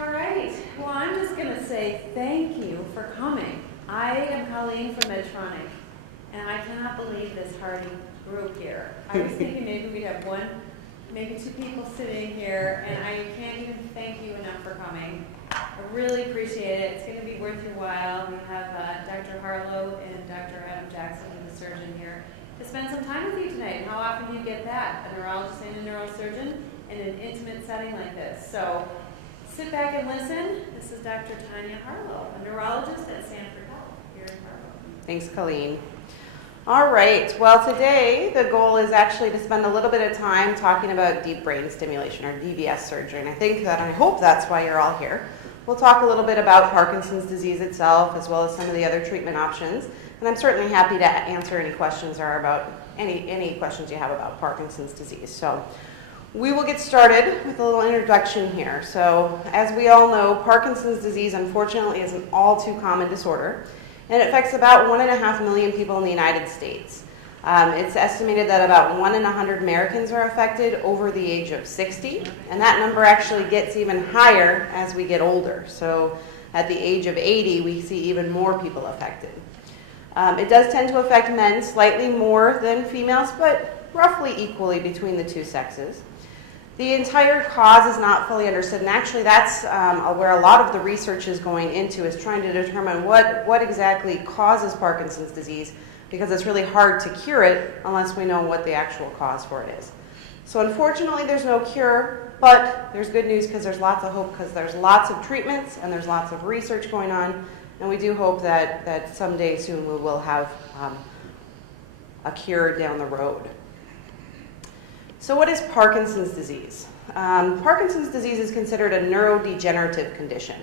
All right. Well, I'm just going to say thank you for coming. I am Colleen from Medtronic, and I cannot believe this hardy group here. I was thinking maybe we'd have one, maybe two people sitting here, and I can't even thank you enough for coming. I really appreciate it. It's going to be worth your while. We have Dr. Harlow and Dr. Adam Jackson, the surgeon here, to spend some time with you tonight. How often do you get that? A neurologist and a neurosurgeon in an intimate setting like this. So sit back and listen. This is Dr. Tanya Harlow, a neurologist at Sanford Health here in Fargo. Thanks, Colleen. All right, well today the goal is actually to spend a little bit of time talking about deep brain stimulation or DBS surgery, and I hope that's why you're all here. We'll talk a little bit about Parkinson's disease itself as well as some of the other treatment options, and I'm certainly happy to answer any questions or about any questions you have about Parkinson's disease. So we will get started with a little introduction here. So as we all know, Parkinson's disease unfortunately is an all too common disorder, and it affects about 1.5 million people in the United States. It's estimated that about 1 in 100 Americans are affected over the age of 60, and that number actually gets even higher as we get older. So at the age of 80, we see even more people affected. It does tend to affect men slightly more than females, but roughly equally between the two sexes. The entire cause is not fully understood, and actually that's where a lot of the research is going into, is trying to determine what exactly causes Parkinson's disease, because it's really hard to cure it unless we know what the actual cause for it is. So unfortunately there's no cure, but there's good news because there's lots of hope, because there's lots of treatments and there's lots of research going on, and we do hope that someday soon we will have a cure down the road. So what is Parkinson's disease? Parkinson's disease is considered a neurodegenerative condition.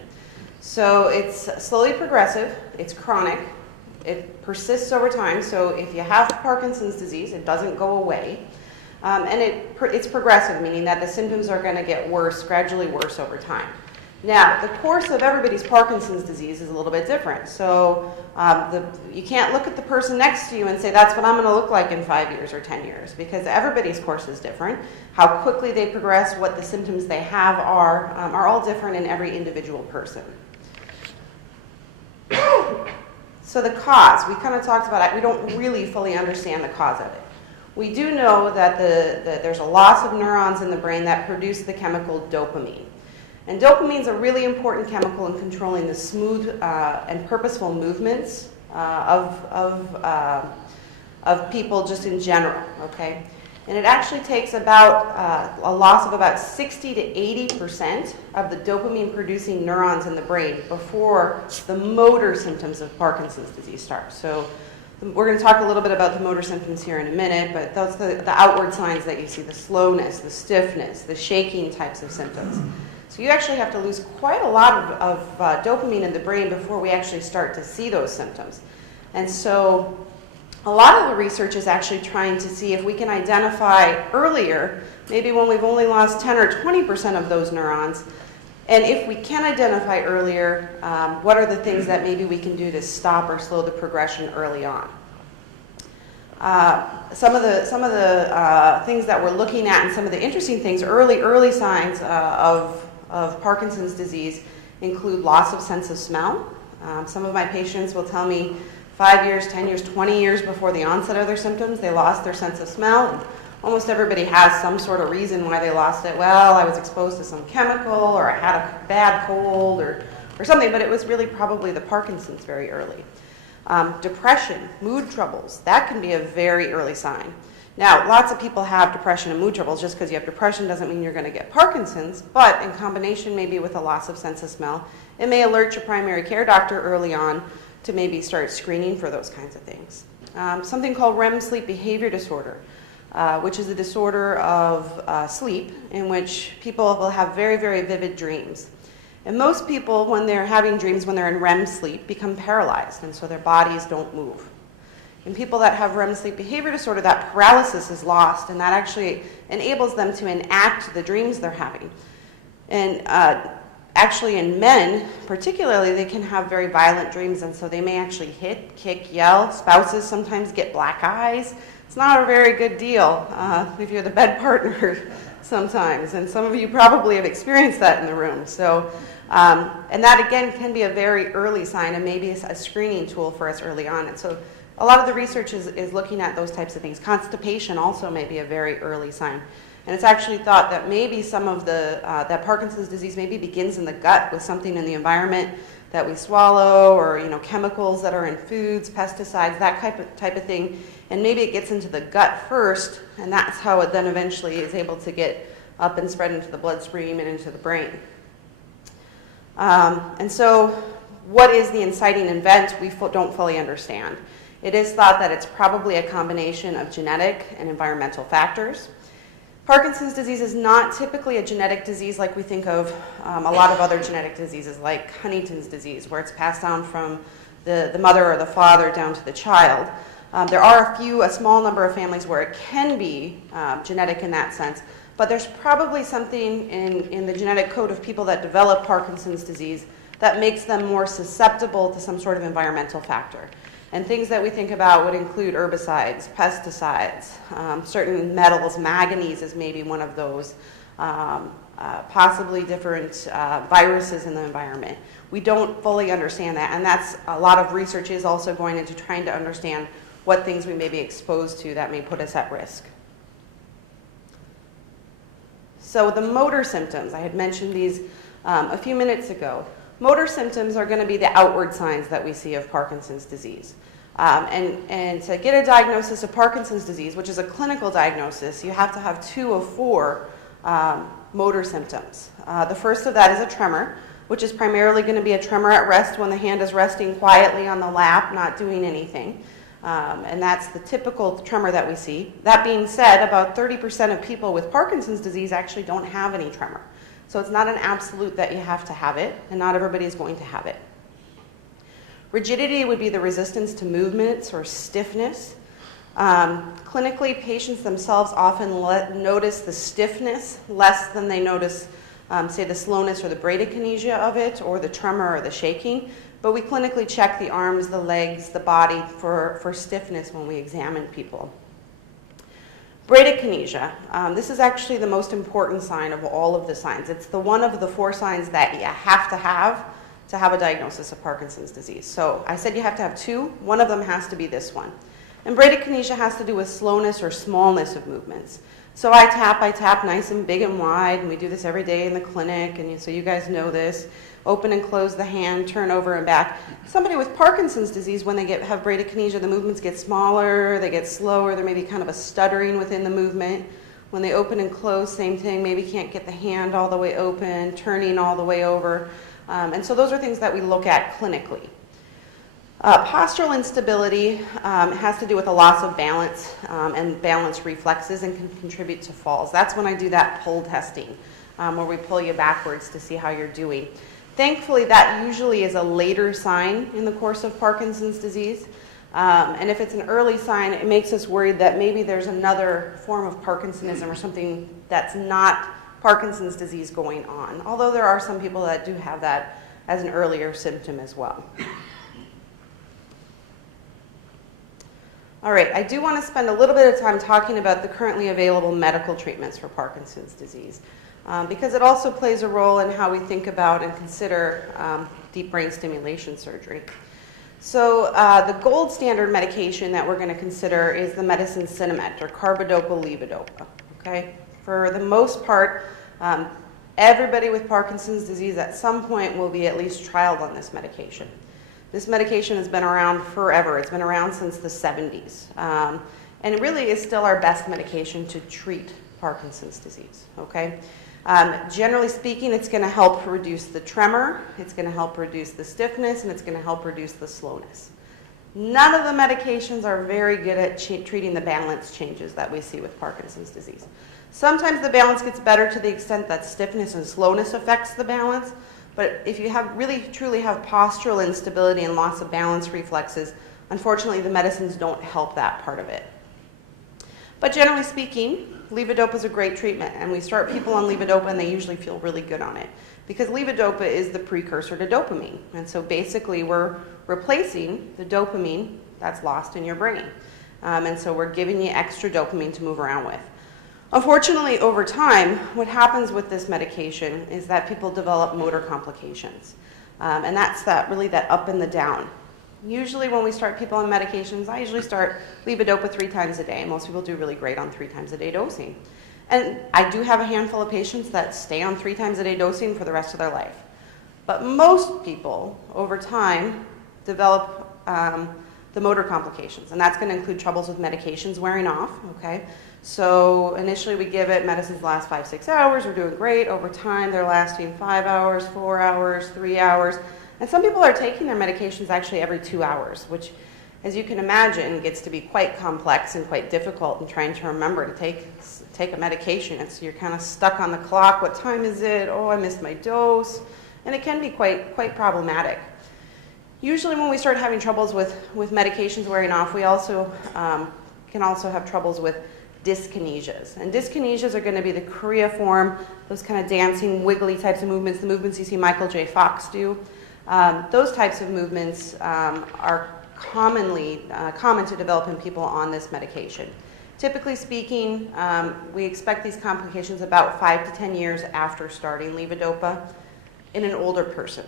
So it's slowly progressive, it's chronic, it persists over time. So if you have Parkinson's disease, it doesn't go away. And it's progressive, meaning that the symptoms are going to get worse, gradually worse over time. Now, the course of everybody's Parkinson's disease is a little bit different. So you can't look at the person next to you and say, that's what I'm going to look like in 5 years or 10 years, because everybody's course is different. How quickly they progress, what the symptoms they have are all different in every individual person. So the cause, we kind of talked about it. We don't really fully understand the cause of it. We do know that there's a loss of neurons in the brain that produce the chemical dopamine. And dopamine is a really important chemical in controlling the smooth and purposeful movements of people just in general, okay? And it actually takes about a loss of about 60 to 80% of the dopamine-producing neurons in the brain before the motor symptoms of Parkinson's disease start. So we're going to talk a little bit about the motor symptoms here in a minute, but those are the outward signs that you see: the slowness, the stiffness, the shaking types of symptoms. So you actually have to lose quite a lot of dopamine in the brain before we actually start to see those symptoms. And so a lot of the research is actually trying to see if we can identify earlier, maybe when we've only lost 10 or 20% of those neurons, and if we can identify earlier, what are the things that maybe we can do to stop or slow the progression early on. Some of the things that we're looking at, and some of the interesting things, early signs of Parkinson's disease include loss of sense of smell. Some of my patients will tell me 5 years, 10 years, 20 years before the onset of their symptoms, they lost their sense of smell. And almost everybody has some sort of reason why they lost it. Well, I was exposed to some chemical, or I had a bad cold, or something, but it was really probably the Parkinson's very early. Depression, mood troubles, that can be a very early sign. Now, lots of people have depression and mood troubles. Just because you have depression doesn't mean you're going to get Parkinson's, but in combination maybe with a loss of sense of smell, it may alert your primary care doctor early on to maybe start screening for those kinds of things. Something called REM sleep behavior disorder, which is a disorder of sleep in which people will have very, very vivid dreams. And most people, when they're having dreams, when they're in REM sleep, become paralyzed, and so their bodies don't move. In people that have REM sleep behavior disorder, that paralysis is lost, and that actually enables them to enact the dreams they're having. And actually in men, particularly, they can have very violent dreams, and so they may actually hit, kick, yell. Spouses sometimes get black eyes. It's not a very good deal if you're the bed partner. sometimes, and some of you probably have experienced that in the room. So, and that again can be a very early sign and maybe a screening tool for us early on. And so a lot of the research is looking at those types of things. Constipation also may be a very early sign. And it's actually thought that maybe some of that Parkinson's disease maybe begins in the gut with something in the environment that we swallow, or chemicals that are in foods, pesticides, that type of thing. And maybe it gets into the gut first, and that's how it then eventually is able to get up and spread into the bloodstream and into the brain. And so what is the inciting event? We don't fully understand. It is thought that it's probably a combination of genetic and environmental factors. Parkinson's disease is not typically a genetic disease like we think of a lot of other genetic diseases like Huntington's disease, where it's passed down from the mother or the father down to the child. There are a small number of families where it can be genetic in that sense, but there's probably something in the genetic code of people that develop Parkinson's disease that makes them more susceptible to some sort of environmental factor. And things that we think about would include herbicides, pesticides, certain metals, manganese is maybe one of those, possibly different viruses in the environment. We don't fully understand that, and that's a lot of research is also going into trying to understand what things we may be exposed to that may put us at risk. So the motor symptoms, I had mentioned these a few minutes ago. Motor symptoms are going to be the outward signs that we see of Parkinson's disease. And to get a diagnosis of Parkinson's disease, which is a clinical diagnosis, you have to have 2 of 4 motor symptoms. The first of that is a tremor, which is primarily going to be a tremor at rest when the hand is resting quietly on the lap, not doing anything. And that's the typical tremor that we see. That being said, about 30% of people with Parkinson's disease actually don't have any tremor. So it's not an absolute that you have to have it, and not everybody is going to have it. Rigidity would be the resistance to movements or stiffness. Clinically, patients themselves often notice the stiffness less than they notice, say, the slowness or the bradykinesia of it, or the tremor or the shaking. But we clinically check the arms, the legs, the body for stiffness when we examine people. Bradykinesia. This is actually the most important sign of all of the signs. It's the one of the 4 signs that you have to have a diagnosis of Parkinson's disease. So I said you have to have 2. One of them has to be this one. And bradykinesia has to do with slowness or smallness of movements. So I tap nice and big and wide, and we do this every day in the clinic, and so you guys know this. Open and close the hand, turn over and back. Somebody with Parkinson's disease, when they have bradykinesia, the movements get smaller, they get slower, there may be kind of a stuttering within the movement. When they open and close, same thing, maybe can't get the hand all the way open, turning all the way over. And so those are things that we look at clinically. Postural instability has to do with a loss of balance and balance reflexes, and can contribute to falls. That's when I do that pull testing, where we pull you backwards to see how you're doing. Thankfully, that usually is a later sign in the course of Parkinson's disease. And if it's an early sign, it makes us worried that maybe there's another form of Parkinsonism or something that's not Parkinson's disease going on. Although there are some people that do have that as an earlier symptom as well. All right, I do want to spend a little bit of time talking about the currently available medical treatments for Parkinson's disease. Because it also plays a role in how we think about and consider deep brain stimulation surgery. So the gold standard medication that we're going to consider is the medicine Sinemet, or carbidopa-levodopa. Okay? For the most part, everybody with Parkinson's disease at some point will be at least trialed on this medication. This medication has been around forever. It's been around since the 70s. And it really is still our best medication to treat Parkinson's disease. Okay? Generally speaking, it's going to help reduce the tremor, it's going to help reduce the stiffness, and it's going to help reduce the slowness. None of the medications are very good at treating the balance changes that we see with Parkinson's disease. Sometimes the balance gets better to the extent that stiffness and slowness affects the balance, but if you truly have postural instability and loss of balance reflexes, unfortunately the medicines don't help that part of it. But generally speaking, levodopa is a great treatment, and we start people on levodopa and they usually feel really good on it, because levodopa is the precursor to dopamine. And so basically we're replacing the dopamine that's lost in your brain. And so we're giving you extra dopamine to move around with. Unfortunately, over time, what happens with this medication is that people develop motor complications. And that's really that up and the down. Usually when we start people on medications, I usually start levodopa 3 times a day. Most people do really great on 3 times a day dosing. And I do have a handful of patients that stay on 3 times a day dosing for the rest of their life. But most people, over time, develop the motor complications. And that's going to include troubles with medications wearing off, okay? So initially we give it, medicines last 5-6 hours, we're doing great. Over time they're lasting 5 hours, 4 hours, 3 hours. And some people are taking their medications actually every 2 hours, which, as you can imagine, gets to be quite complex and quite difficult in trying to remember to take a medication. And so you're kind of stuck on the clock. What time is it? Oh, I missed my dose. And it can be quite problematic. Usually when we start having troubles with medications wearing off, we also can also have troubles with dyskinesias. And dyskinesias are going to be the choreiform, those kind of dancing, wiggly types of movements, the movements you see Michael J. Fox do. Those types of movements are common to develop in people on this medication. Typically speaking, we expect these complications about 5 to 10 years after starting levodopa in an older person.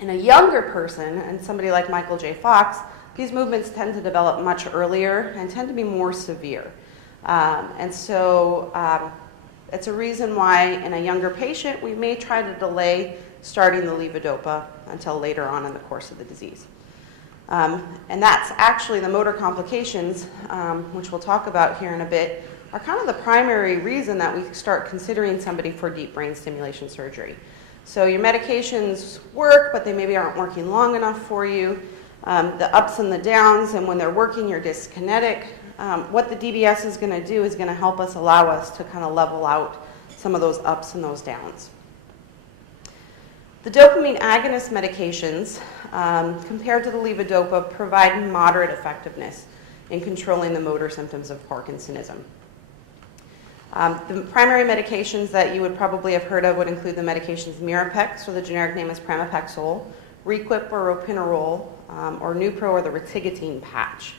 In a younger person, and somebody like Michael J. Fox, these movements tend to develop much earlier and tend to be more severe. And so it's a reason why in a younger patient we may try to delay starting the levodopa until later on in the course of the disease. And that's actually the motor complications, which we'll talk about here in a bit, are kind of the primary reason that we start considering somebody for deep brain stimulation surgery. So your medications work, but they maybe aren't working long enough for you. The ups and the downs, and when they're working, you're dyskinetic. What the DBS is going to do is going to help us, allow us to kind of level out some of those ups and those downs. The dopamine agonist medications, compared to the levodopa, provide moderate effectiveness in controlling the motor symptoms of Parkinsonism. The primary medications that you would probably have heard of would include the medications Mirapex, or the generic name is pramipexole, Requip or ropinirole, or Nupro or the retigaine patch.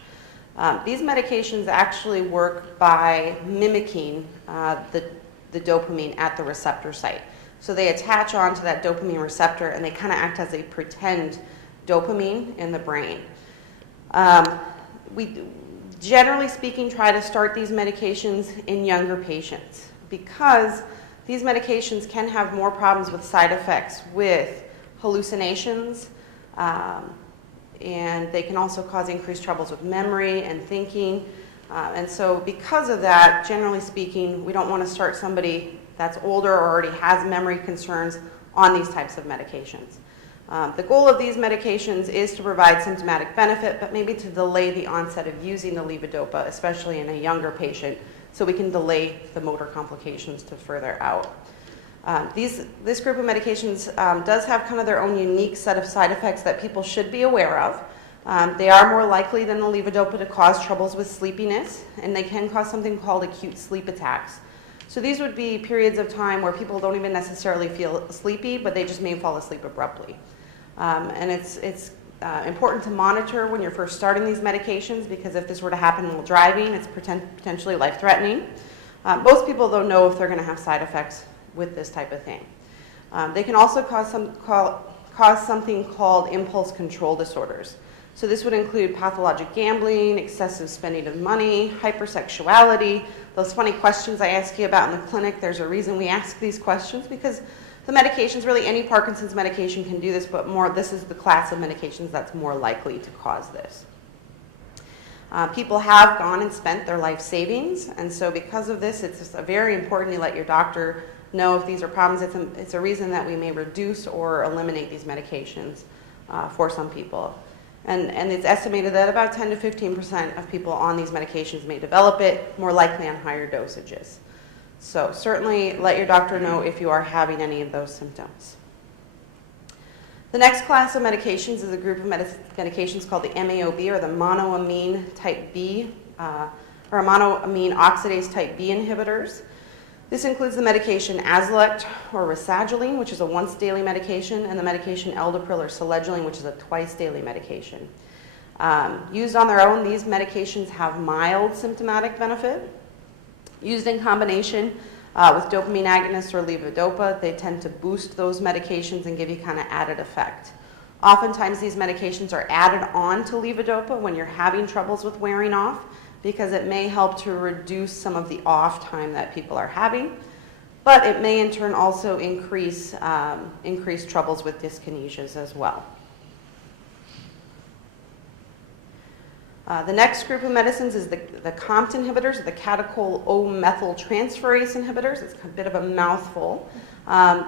These medications actually work by mimicking the dopamine at the receptor site. So they attach onto that dopamine receptor and they kind of act as a pretend dopamine in the brain. We, generally speaking, try to start these medications in younger patients because these medications can have more problems with side effects with hallucinations, and they can also cause increased troubles with memory and thinking. And so because of that, generally speaking, we don't want to start somebody that's older or already has memory concerns on these types of medications. The goal of these medications is to provide symptomatic benefit, but maybe to delay the onset of using the levodopa, especially in a younger patient, so we can delay the motor complications to further out. This group of medications does have kind of their own unique set of side effects that people should be aware of. They are more likely than the levodopa to cause troubles with sleepiness, and they can cause something called acute sleep attacks. So these would be periods of time where people don't even necessarily feel sleepy, but they just may fall asleep abruptly. And it's important to monitor when you're first starting these medications, because if this were to happen while driving, it's potentially life-threatening. Most people don't know if they're going to have side effects with this type of thing. They can also cause something called impulse control disorders. So this would include pathologic gambling, excessive spending of money, hypersexuality, those funny questions I ask you about in the clinic. There's a reason we ask these questions, because the medications, really any Parkinson's medication can do this, but this is the class of medications that's more likely to cause this. People have gone and spent their life savings, and so because of this, it's just very important to let your doctor know if these are problems. It's a reason that we may reduce or eliminate these medications for some people. And it's estimated that about 10 to 15% of people on these medications may develop it, more likely on higher dosages. So certainly let your doctor know if you are having any of those symptoms. The next class of medications is a group of medications called the MAOB, or the monoamine type B, or monoamine oxidase type B inhibitors. This includes the medication Azilect or Rasagiline, which is a once daily medication, and the medication Eldepril or Selegiline, which is a twice daily medication. Used on their own, these medications have mild symptomatic benefit. Used in combination with dopamine agonists or levodopa, they tend to boost those medications and give you kind of added effect. Oftentimes these medications are added on to levodopa when you're having troubles with wearing off, because it may help to reduce some of the off time that people are having, but it may in turn also increase troubles with dyskinesias as well. The next group of medicines is the COMT inhibitors, the catechol O-methyltransferase inhibitors. It's a bit of a mouthful.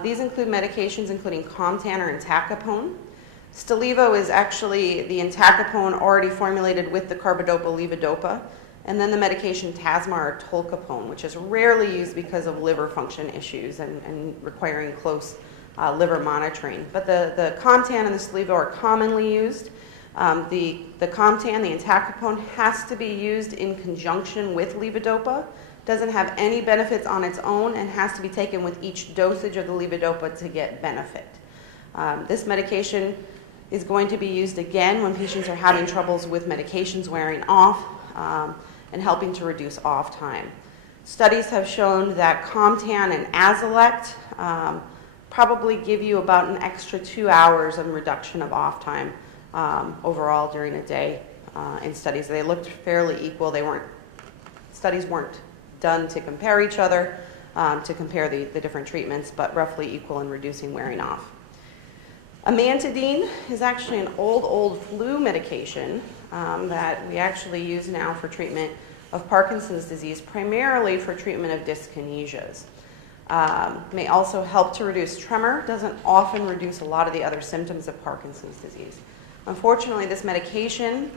These include medications including Comtan or entacapone. Stalevo is actually the entacapone already formulated with the carbidopa-levodopa, and then the medication Tasma or tolcapone, which is rarely used because of liver function issues and requiring close liver monitoring. But the Comtan and the Stalevo are commonly used. The Comtan, the entacapone, has to be used in conjunction with levodopa. Doesn't have any benefits on its own and has to be taken with each dosage of the levodopa to get benefit. This medication is going to be used again when patients are having troubles with medications wearing off and helping to reduce off time. Studies have shown that Comtan and Azilect probably give you about an extra 2 hours of reduction of off time overall during a day in studies. They looked fairly equal. Studies weren't done to compare each other, to compare the different treatments, but roughly equal in reducing wearing off. Amantadine is actually an old flu medication that we actually use now for treatment of Parkinson's disease, primarily for treatment of dyskinesias. May also help to reduce tremor, doesn't often reduce a lot of the other symptoms of Parkinson's disease. Unfortunately, this medication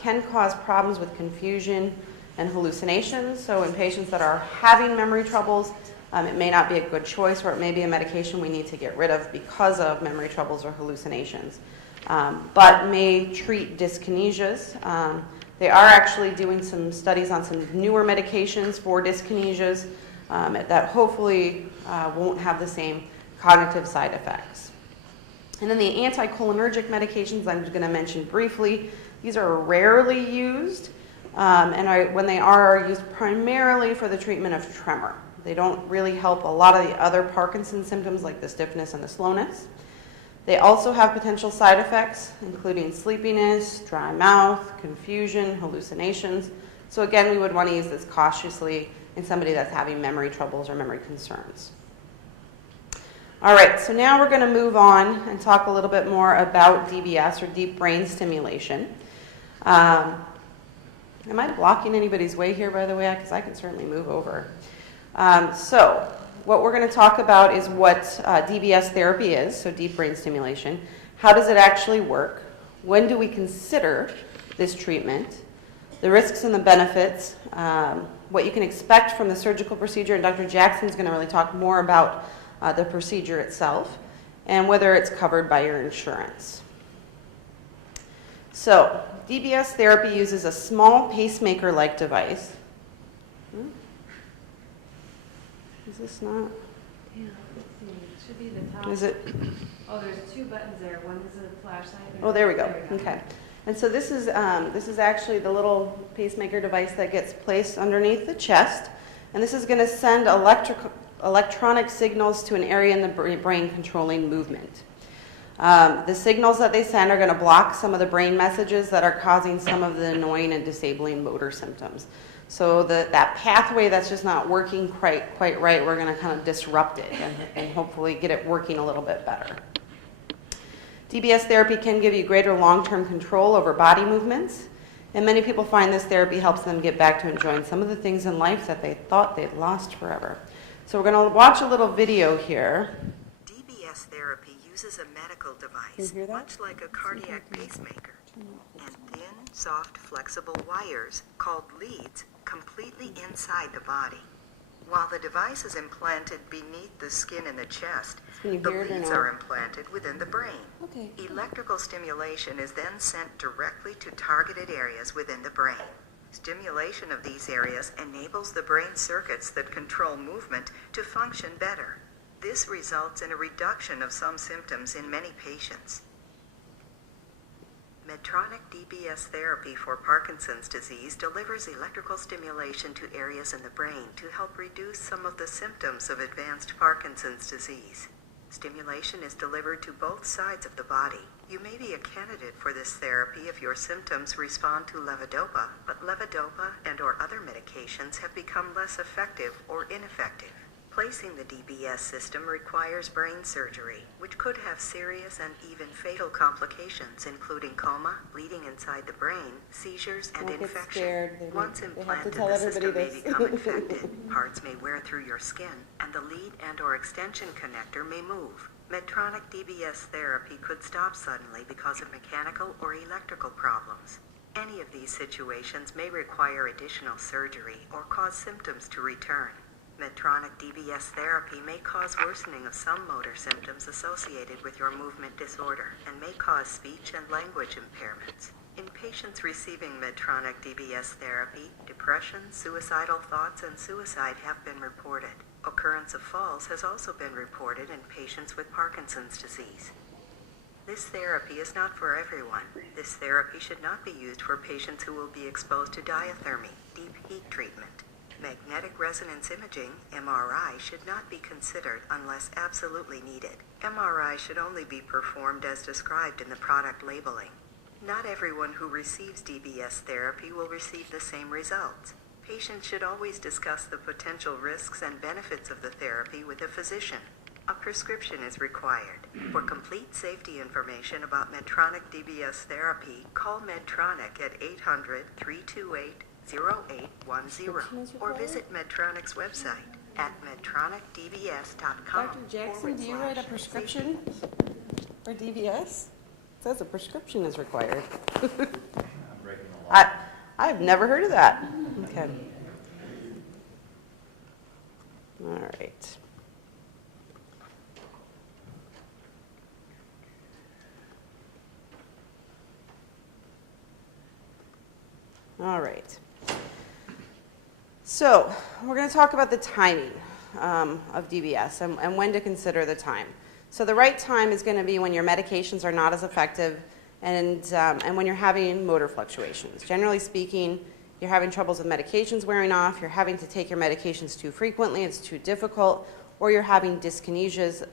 can cause problems with confusion and hallucinations, so in patients that are having memory troubles, it may not be a good choice, or it may be a medication we need to get rid of because of memory troubles or hallucinations, but may treat dyskinesias. They are actually doing some studies on some newer medications for dyskinesias that hopefully won't have the same cognitive side effects. And then the anticholinergic medications I'm going to mention briefly. These are rarely used, and when they are used primarily for the treatment of tremor. They don't really help a lot of the other Parkinson's symptoms like the stiffness and the slowness. They also have potential side effects, including sleepiness, dry mouth, confusion, hallucinations. So again, we would want to use this cautiously in somebody that's having memory troubles or memory concerns. All right, so now we're going to move on and talk a little bit more about DBS, or deep brain stimulation. Am I blocking anybody's way here, by the way? Because I can certainly move over. So what we're going to talk about is what DBS therapy is, so deep brain stimulation. How does it actually work? When do we consider this treatment? The risks and the benefits, what you can expect from the surgical procedure, and Dr. Jackson is going to really talk more about the procedure itself, and whether it's covered by your insurance. So DBS therapy uses a small pacemaker-like device. Is this not? Yeah, let's see. It should be the top. Is it? Oh, there's 2 buttons there. One is a flashlight. Oh, there we go. Okay. And so this is actually the little pacemaker device that gets placed underneath the chest, and this is going to send electronic signals to an area in the brain controlling movement. The signals that they send are going to block some of the brain messages that are causing some of the annoying and disabling motor symptoms. So that pathway that's just not working quite right, we're going to kind of disrupt it and hopefully get it working a little bit better. DBS therapy can give you greater long-term control over body movements, and many people find this therapy helps them get back to enjoying some of the things in life that they thought they'd lost forever. So we're going to watch a little video here. DBS therapy uses a medical device, much like a cardiac pacemaker, and thin, soft, flexible wires called leads completely inside the body. While the device is implanted beneath the skin in the chest, the leads are implanted within the brain. Okay. Electrical stimulation is then sent directly to targeted areas within the brain. Stimulation of these areas enables the brain circuits that control movement to function better. This results in a reduction of some symptoms in many patients. Medtronic DBS therapy for Parkinson's disease delivers electrical stimulation to areas in the brain to help reduce some of the symptoms of advanced Parkinson's disease. Stimulation is delivered to both sides of the body. You may be a candidate for this therapy if your symptoms respond to levodopa, but levodopa and/or other medications have become less effective or ineffective. Placing the DBS system requires brain surgery, which could have serious and even fatal complications, including coma, bleeding inside the brain, seizures, and Don't get infection. scared. Once They have to implanted, tell the everybody system may this. become infected, parts may wear through your skin, and the lead and/or extension connector may move. Medtronic DBS therapy could stop suddenly because of mechanical or electrical problems. Any of these situations may require additional surgery or cause symptoms to return. Medtronic DBS therapy may cause worsening of some motor symptoms associated with your movement disorder and may cause speech and language impairments. In patients receiving Medtronic DBS therapy, depression, suicidal thoughts, and suicide have been reported. Occurrence of falls has also been reported in patients with Parkinson's disease. This therapy is not for everyone. This therapy should not be used for patients who will be exposed to diathermy, deep heat treatment. Magnetic resonance imaging, MRI, should not be considered unless absolutely needed. MRI should only be performed as described in the product labeling. Not everyone who receives DBS therapy will receive the same results. Patients should always discuss the potential risks and benefits of the therapy with a physician. A prescription is required. For complete safety information about Medtronic DBS therapy, call Medtronic at 800-328-0810 or visit Medtronic's website at medtronicdbs.com. Dr. Jackson, do you write a prescription for DBS? It says a prescription is required. I've never heard of that. Okay. All right. All right. So we're going to talk about the timing of DBS and when to consider the time. So the right time is going to be when your medications are not as effective and when you're having motor fluctuations. Generally speaking, you're having troubles with medications wearing off, you're having to take your medications too frequently, it's too difficult, or you're having dyskinesias.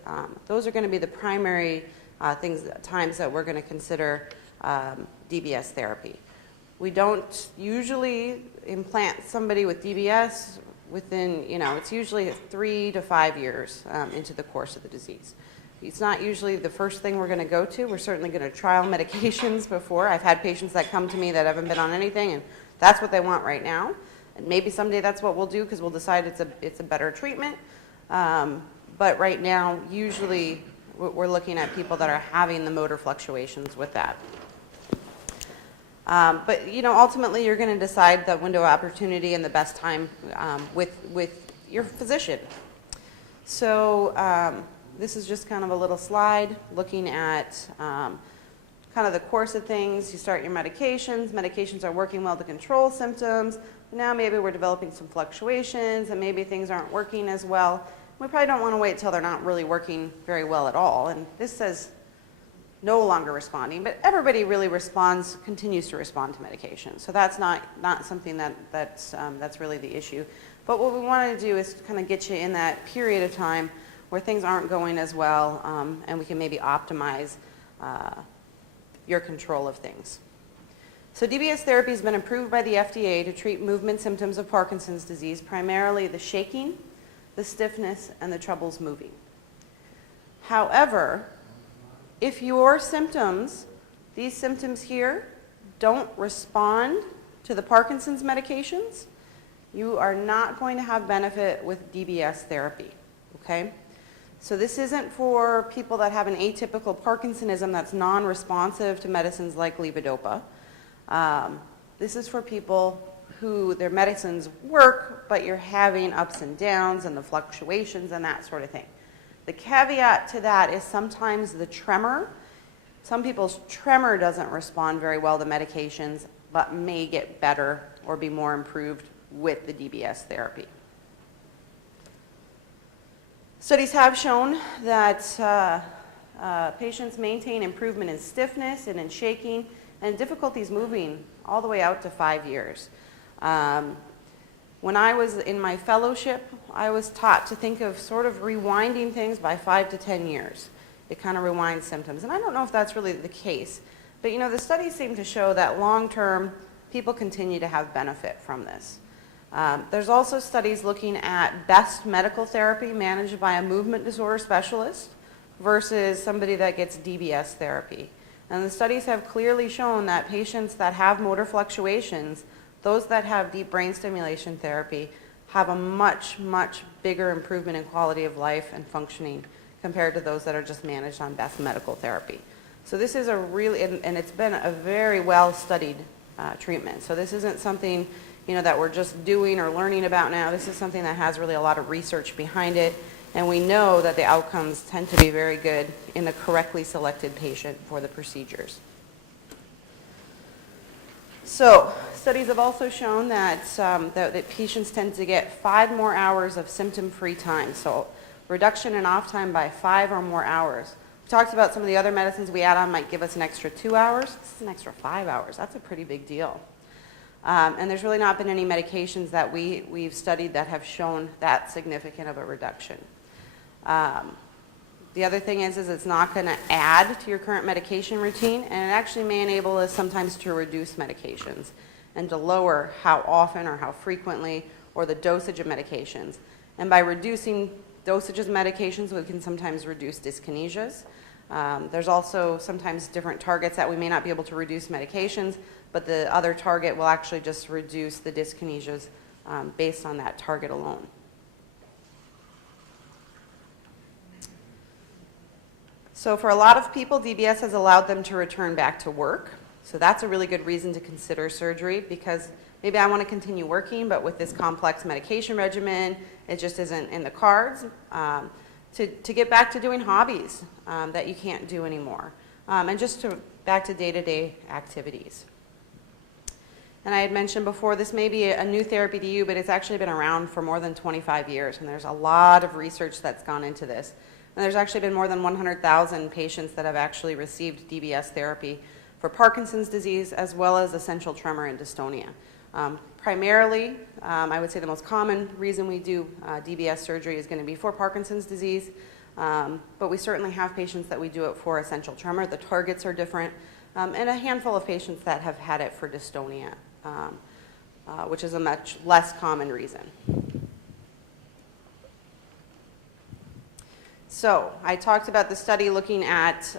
Those are going to be the primary times that we're going to consider DBS therapy. We don't usually implant somebody with DBS within, it's usually 3 to 5 years into the course of the disease. It's not usually the first thing we're going to go to. We're certainly going to trial medications before. I've had patients that come to me that haven't been on anything, and that's what they want right now. And maybe someday that's what we'll do because we'll decide it's a better treatment. But right now, usually we're looking at people that are having the motor fluctuations with that. But ultimately, you're going to decide the window of opportunity and the best time with your physician. So this is just kind of a little slide looking at kind of the course of things. You start your medications. Medications are working well to control symptoms. Now maybe we're developing some fluctuations and maybe things aren't working as well. We probably don't want to wait until they're not really working very well at all. And this says no longer responding, but everybody really continues to respond to medication. So that's not something that's really the issue. But what we want to do is kind of get you in that period of time where things aren't going as well, and we can maybe optimize your control of things. So DBS therapy has been approved by the FDA to treat movement symptoms of Parkinson's disease, primarily the shaking, the stiffness, and the troubles moving. However, if your symptoms, these symptoms here, don't respond to the Parkinson's medications, you are not going to have benefit with DBS therapy, okay? So this isn't for people that have an atypical Parkinsonism that's non-responsive to medicines like levodopa. This is for people who their medicines work, but you're having ups and downs and the fluctuations and that sort of thing. The caveat to that is sometimes the tremor. Some people's tremor doesn't respond very well to medications, but may get better or be more improved with the DBS therapy. Studies have shown that patients maintain improvement in stiffness and in shaking and difficulties moving all the way out to 5 years. When I was in my fellowship, I was taught to think of sort of rewinding things by 5 to 10 years. It kind of rewinds symptoms. And I don't know if that's really the case. But you know, the studies seem to show that long term, people continue to have benefit from this. There's also studies looking at best medical therapy managed by a movement disorder specialist versus somebody that gets DBS therapy. And the studies have clearly shown that patients that have motor fluctuations, those that have deep brain stimulation therapy, have a much, much bigger improvement in quality of life and functioning compared to those that are just managed on best medical therapy. So this is a really, and it's been a very well studied treatment. So this isn't something, you know, that we're just doing or learning about now. This is something that has really a lot of research behind it, and we know that the outcomes tend to be very good in the correctly selected patient for the procedures. So studies have also shown that, that patients tend to get 5 more hours of symptom-free time. So reduction in off time by 5 or more hours. We talked about some of the other medicines we add on might give us an extra 2 hours. This is an extra 5 hours. That's a pretty big deal. And there's really not been any medications that we've studied that have shown that significant of a reduction. The other thing is it's not going to add to your current medication routine, and it actually may enable us sometimes to reduce medications and to lower how often or how frequently or the dosage of medications. And by reducing dosages of medications, we can sometimes reduce dyskinesias. There's also sometimes different targets that we may not be able to reduce medications, but the other target will actually just reduce the dyskinesias based on that target alone. So for a lot of people, DBS has allowed them to return back to work. So that's a really good reason to consider surgery, because maybe I want to continue working, but with this complex medication regimen, it just isn't in the cards. To get back to doing hobbies that you can't do anymore, and just back to day-to-day activities. And I had mentioned before, this may be a new therapy to you, but it's actually been around for more than 25 years, and there's a lot of research that's gone into this. And there's actually been more than 100,000 patients that have actually received DBS therapy for Parkinson's disease, as well as essential tremor and dystonia. Primarily, I would say the most common reason we do DBS surgery is going to be for Parkinson's disease, but we certainly have patients that we do it for essential tremor. The targets are different, and a handful of patients that have had it for dystonia, which is a much less common reason. So I talked about the study looking at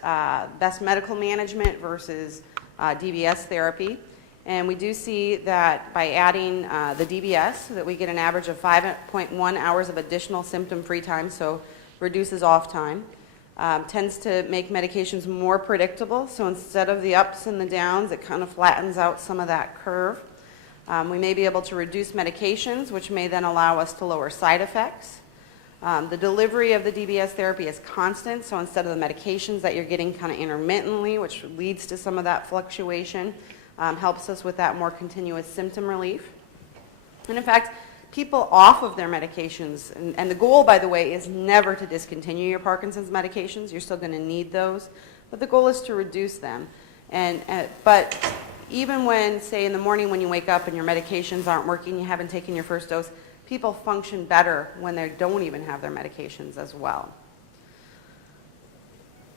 best medical management versus DBS therapy. And we do see that by adding the DBS, that we get an average of 5.1 hours of additional symptom-free time, so reduces off time. Tends to make medications more predictable, so instead of the ups and the downs, it kind of flattens out some of that curve. We may be able to reduce medications, which may then allow us to lower side effects. The delivery of the DBS therapy is constant, so instead of the medications that you're getting kind of intermittently, which leads to some of that fluctuation, helps us with that more continuous symptom relief. And in fact, people off of their medications, and the goal, by the way, is never to discontinue your Parkinson's medications. You're still going to need those, but the goal is to reduce them. But even when, say, in the morning when you wake up and your medications aren't working, you haven't taken your first dose, people function better when they don't even have their medications as well.